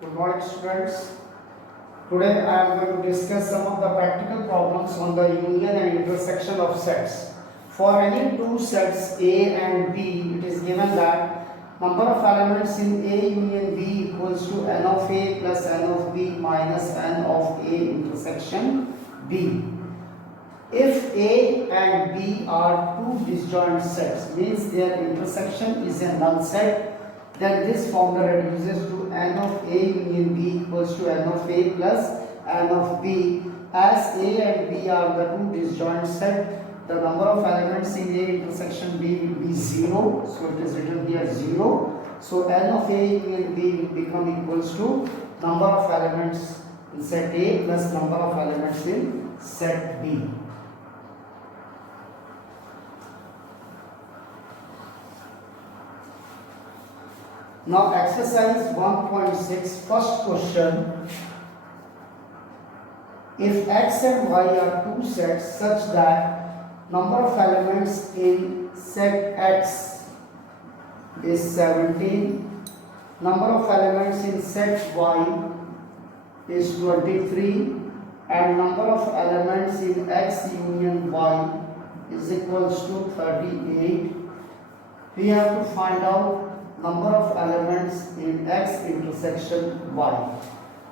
Good morning, students. Today I am going to discuss some of the practical problems on the union and intersection of sets. For any two sets A and B, it is given that number of elements in A union B equals to n of A plus n of B minus n of A intersection B. If A and B are two disjoint sets, means their intersection is a null set, then this formula reduces to n of A union B equals to n of A plus n of B. As A and B are the two disjoint set, the number of elements in A intersection B will be 0. So it is written here 0. So n of A union B will become equals to number of elements in set A plus number of elements in set B. Now exercise 1.6, first question. If x and y are two sets such that number of elements in set x is 17, number of elements in set y is 23, and number of elements in x union y is equals to 38, we have to find out number of elements in x intersection y.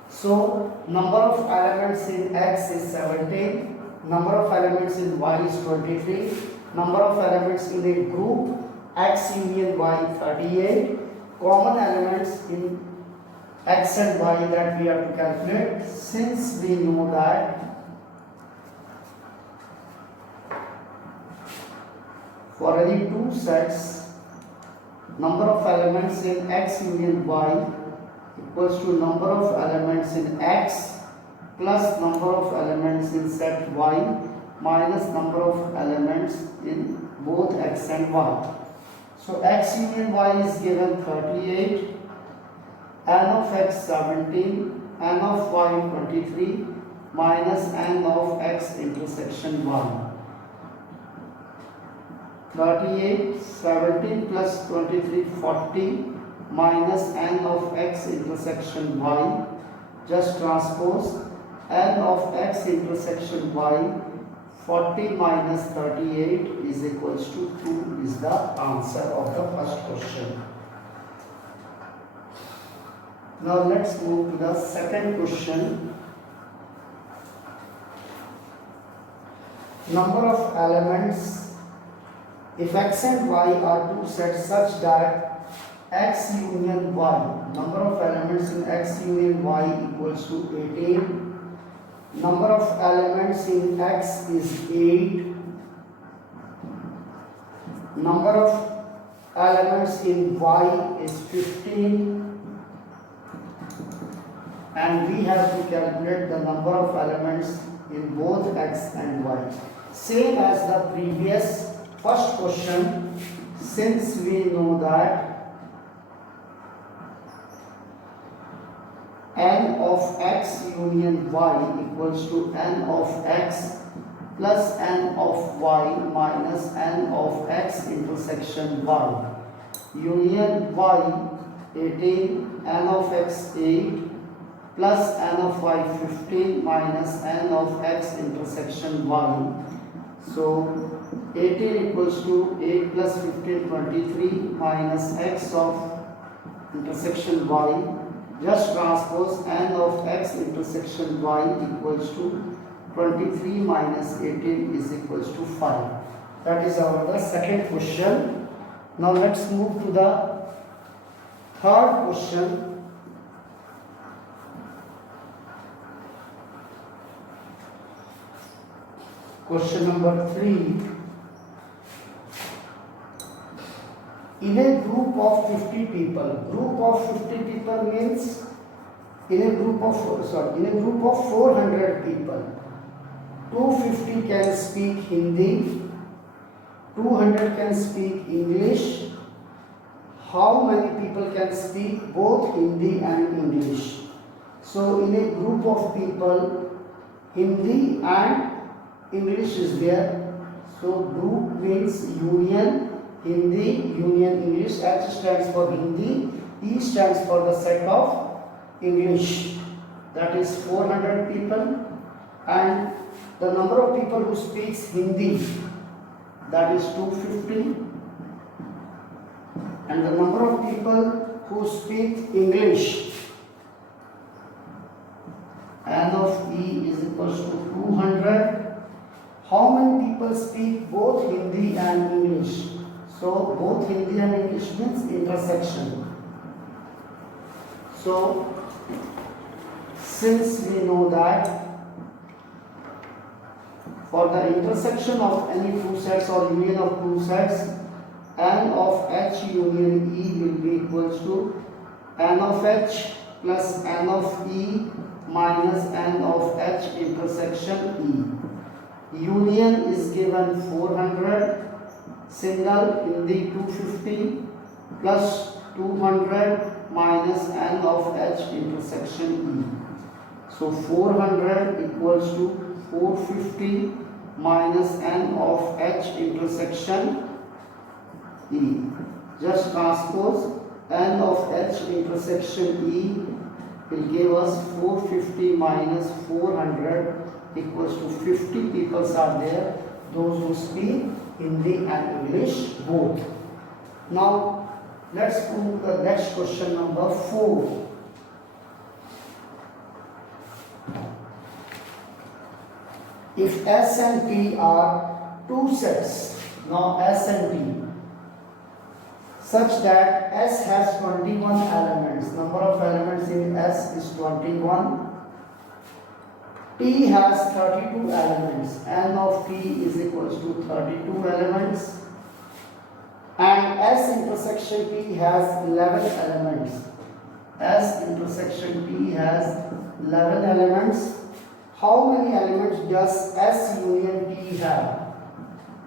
So number of elements in x is 17, number of elements in y is 23, number of elements in a group x union y 38, common elements in x and y that we have to calculate. Since we know that for any two sets, number of elements in x union y equals to number of elements in x plus number of elements in set y minus number of elements in both x and y. So x union y is given 38, n of x 17, n of y 23 minus n of x intersection y. 38, 17 plus 23, 40 minus n of x intersection y, just transpose n of x intersection y, 40 minus 38 is equals to 2 is the answer of the first question. Now let's move to the second question. Number of elements. If x and y are two sets such that x union y, number of elements in x union y equals to 18, number of elements in x is 8, number of elements in y is 15, and we have to calculate the number of elements in both x and y. Same as the previous first question, since we know that n of x union y equals to n of x plus n of y minus n of x intersection y. Union y 18, n of x 8 plus n of y 15 minus n of x intersection y. So 18 equals to 8 plus 15, 23 minus x of intersection y, just transpose n of x intersection y equals to 23 minus 18 is equals to 5. That is our the second question. Now let's move to the third question. Question number 3. In a group of 50 people means in a group of 400 people, 250 can speak Hindi, 200 can speak English. How many people can speak both Hindi and English? So in a group of people, Hindi and English is there. So group means union, Hindi, union, English. H stands for Hindi, E stands for the set of English, that is 400 people, and the number of people who speaks Hindi, that is 250, and the number of people who speak English, N of E is equals to 200. How many people speak both Hindi and English? So both Hindi and English means intersection. So since we know that for the intersection of any two sets or union of two sets, N of H union E will be equals to N of H plus N of E minus N of H intersection E. Union is given 400, single in the 250 plus 200 minus N of H intersection E. So 400 equals to 450 minus N of H intersection E. Just transpose N of H intersection E will give us 450 minus 400 equals to 50 people are there, those who speak Hindi and English both. Now let's move to the next question, number 4. If S and T are two sets, now S and T, such that S has 21 elements, number of elements in S is 21, T has 32 elements, N of T is equals to 32 elements, and S intersection T has 11 elements. S intersection T has 11 elements. How many elements does S union T have?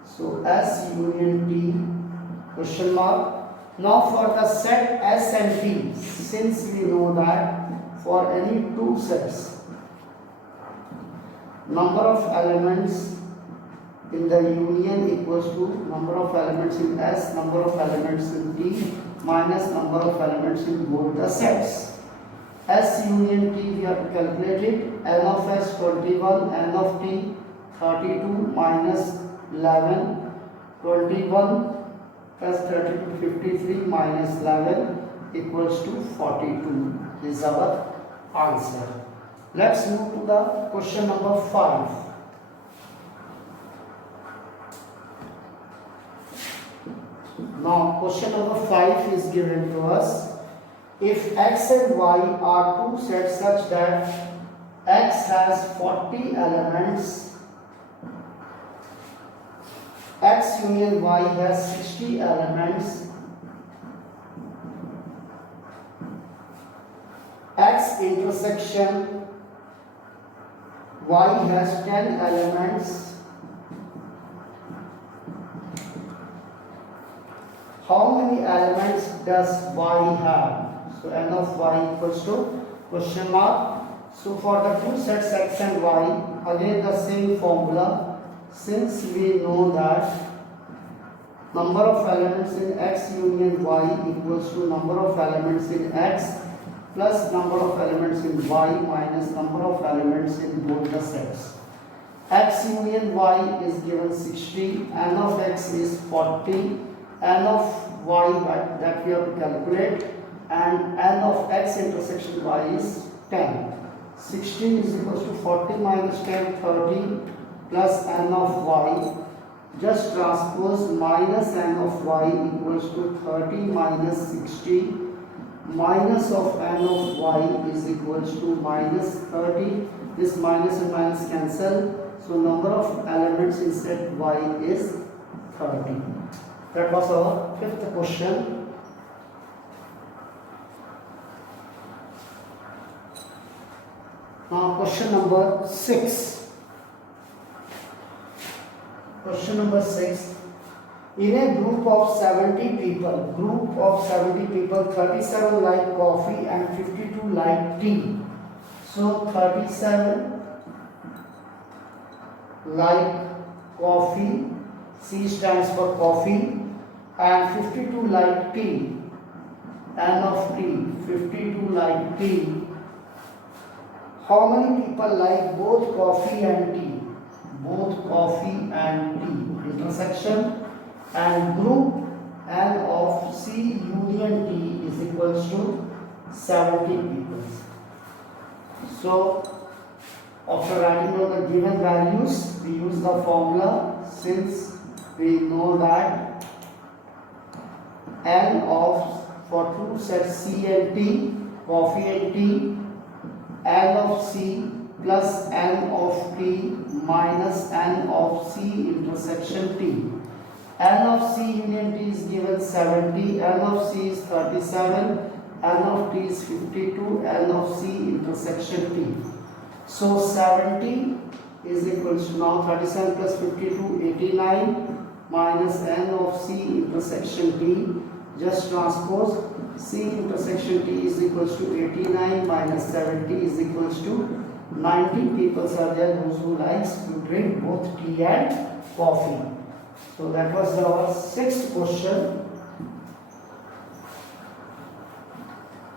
So S union T, question mark. Now for the set S and T, since we know that for any two sets, number of elements in the union equals to number of elements in S, number of elements in T minus number of elements in both the sets. S union T we have to calculate it. N of S 21, N of T 32 minus 11, 21 plus 32 53 minus 11 equals to 42 is our answer. Let's move to the question number 5. Now question number 5 is given to us. If X and Y are two sets such that X has 40 elements, X union Y has 60 elements, X intersection Y has 10 elements, how many elements does Y have? So N of Y equals to question mark. So for the two sets X and Y, again the same formula. Since we know that number of elements in X union Y equals to number of elements in X plus number of elements in Y minus number of elements in both the sets. X union Y is given 60, N of X is 40, N of Y that we have to calculate, and N of X intersection Y is 10. 16 is equals to 40 minus 10, 30 plus N of Y. Just transpose minus N of Y equals to 30 minus 60. Minus of N of Y is equals to minus 30. This minus and minus cancel. So number of elements in set Y is 30. That was our fifth question. Now question number 6. Question number 6. In a group of 70 people, 37 like coffee and 52 like tea. So 37 like coffee, C stands for coffee, and 52 like tea, N of T, 52 like tea. how many people like both coffee and tea? Both coffee and tea. Intersection and group N of C union T is equals to 70 people. So after writing down the given values, we use the formula since we know that N of for two sets C and T, coffee and tea, N of C plus N of T minus N of C intersection T. N of C union T is given 70, N of C is 37, N of T is 52, N of C intersection T. So 70 is equal to now 37 plus 52, 89 minus N of C intersection T. Just transpose C intersection T is equal to 89 minus 70 is equal to 90 people are there those who likes to drink both tea and coffee. So that was our sixth question.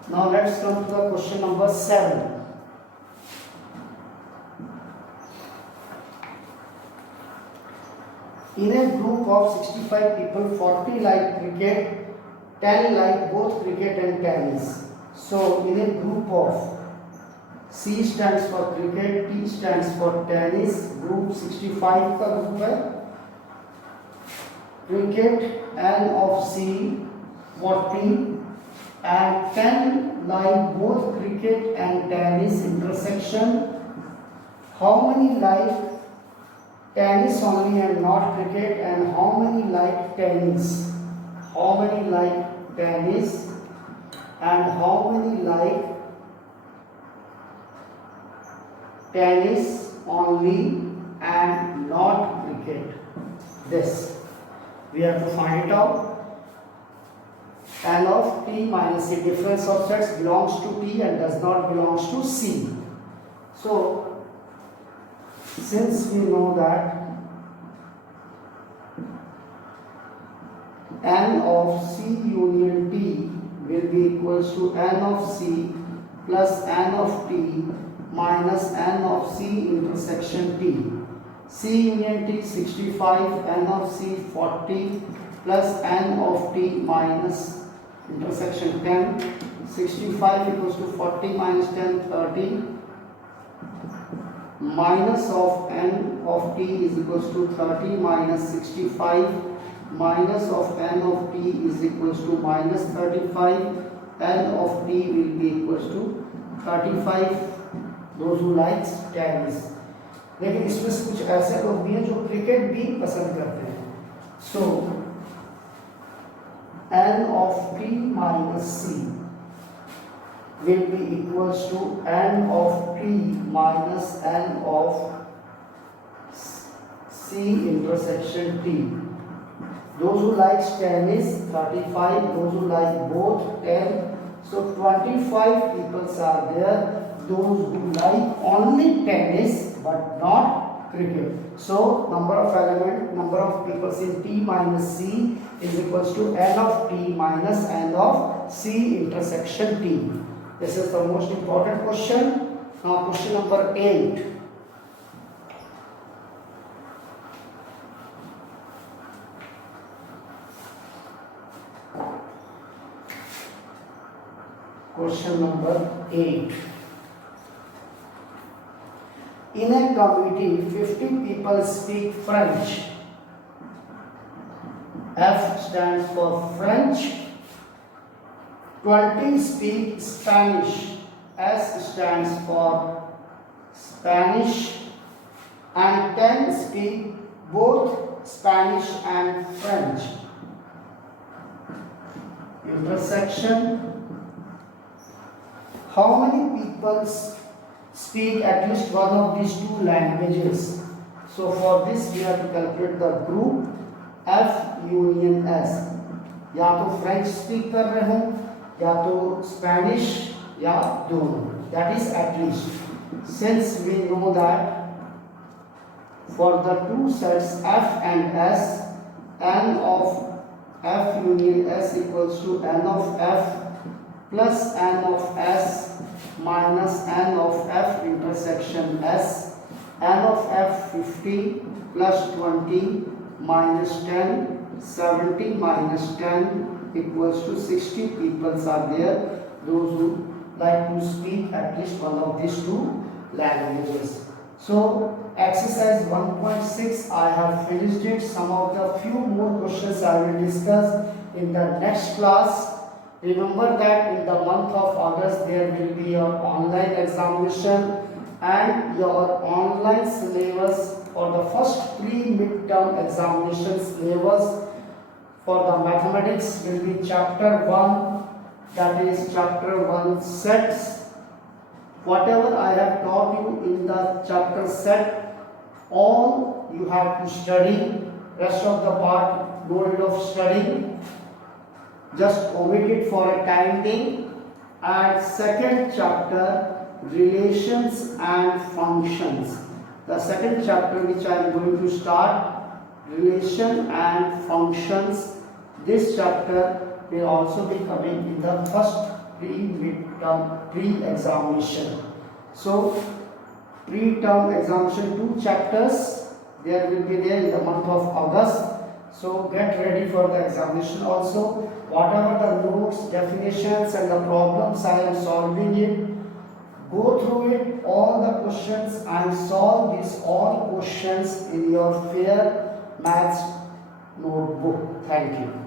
Now let's come to the question number 7. In a group of 65 people, 40 like cricket, 10 like both cricket and tennis. So in a group of C stands for cricket, T stands for tennis, group 65 का group है. Cricket, N of C 40 and 10 like both cricket and tennis intersection. How many like tennis only and not cricket, and how many like tennis? How many like tennis and how many like tennis only and not cricket? This we have to find it out. N of T minus C, difference of sets belongs to T and does not belongs to C. So since we know that N of C union T will be equals to N of C plus N of T minus N of C intersection T. C union T 65, N of C 40 plus N of T minus intersection 10. 65 equals to 40 minus 10, 30. Minus of N of T is equals to 30 minus 65. Minus of N of T is equals to minus 35. N of T will be equals to 35. Those who likes tennis. लेकिन इसमें से कुछ ऐसे लोग भी हैं जो cricket भी पसंद करते हैं. So N of T minus C will be equals to N of T minus N of C intersection T. Those who like tennis 35, those who like both 10. So 25 people are there. Those who like only tennis but not cricket. So number of people in T minus C is equals to N of T minus N of C intersection T. This is the most important question. Now question number 8. Question number 8. In a committee, 50 people speak French. F stands for French. 20 speak Spanish. S stands for Spanish. And 10 speak both Spanish and French. Intersection. How many people speak at least one of these two languages? So for this we have to calculate the group F union S. या तो French speak कर रहे हो या तो Spanish या दोनों. That is at least. Since we know that for the two sets F and S, N of F union S equals to N of F plus N of S minus n of f intersection s, n of f 50 plus 20 minus 10, 70 minus 10 equals to 60 people are there, those who like to speak at least one of these two languages. So exercise 1.6 I have finished it. Some of the few more questions I will discuss in the next class. Remember that in the month of August there will be your online examination, and your online syllabus for the first pre-midterm examination syllabus for the mathematics will be chapter 1, that is chapter 1 sets. Whatever I have taught you in the chapter set, all you have to study. Rest of the part, no need of studying. Just omit it for a time being. And second chapter, relations and functions. The second chapter which I am going to start, relation and functions. This chapter will also be coming in the first pre-midterm pre-examination. So pre-term examination 2 chapters there will be there in the month of August. So get ready for the examination also. Whatever the notes, definitions and the problems I am solving it, go through it, all the questions, and solve these all questions in your fair maths notebook. Thank you.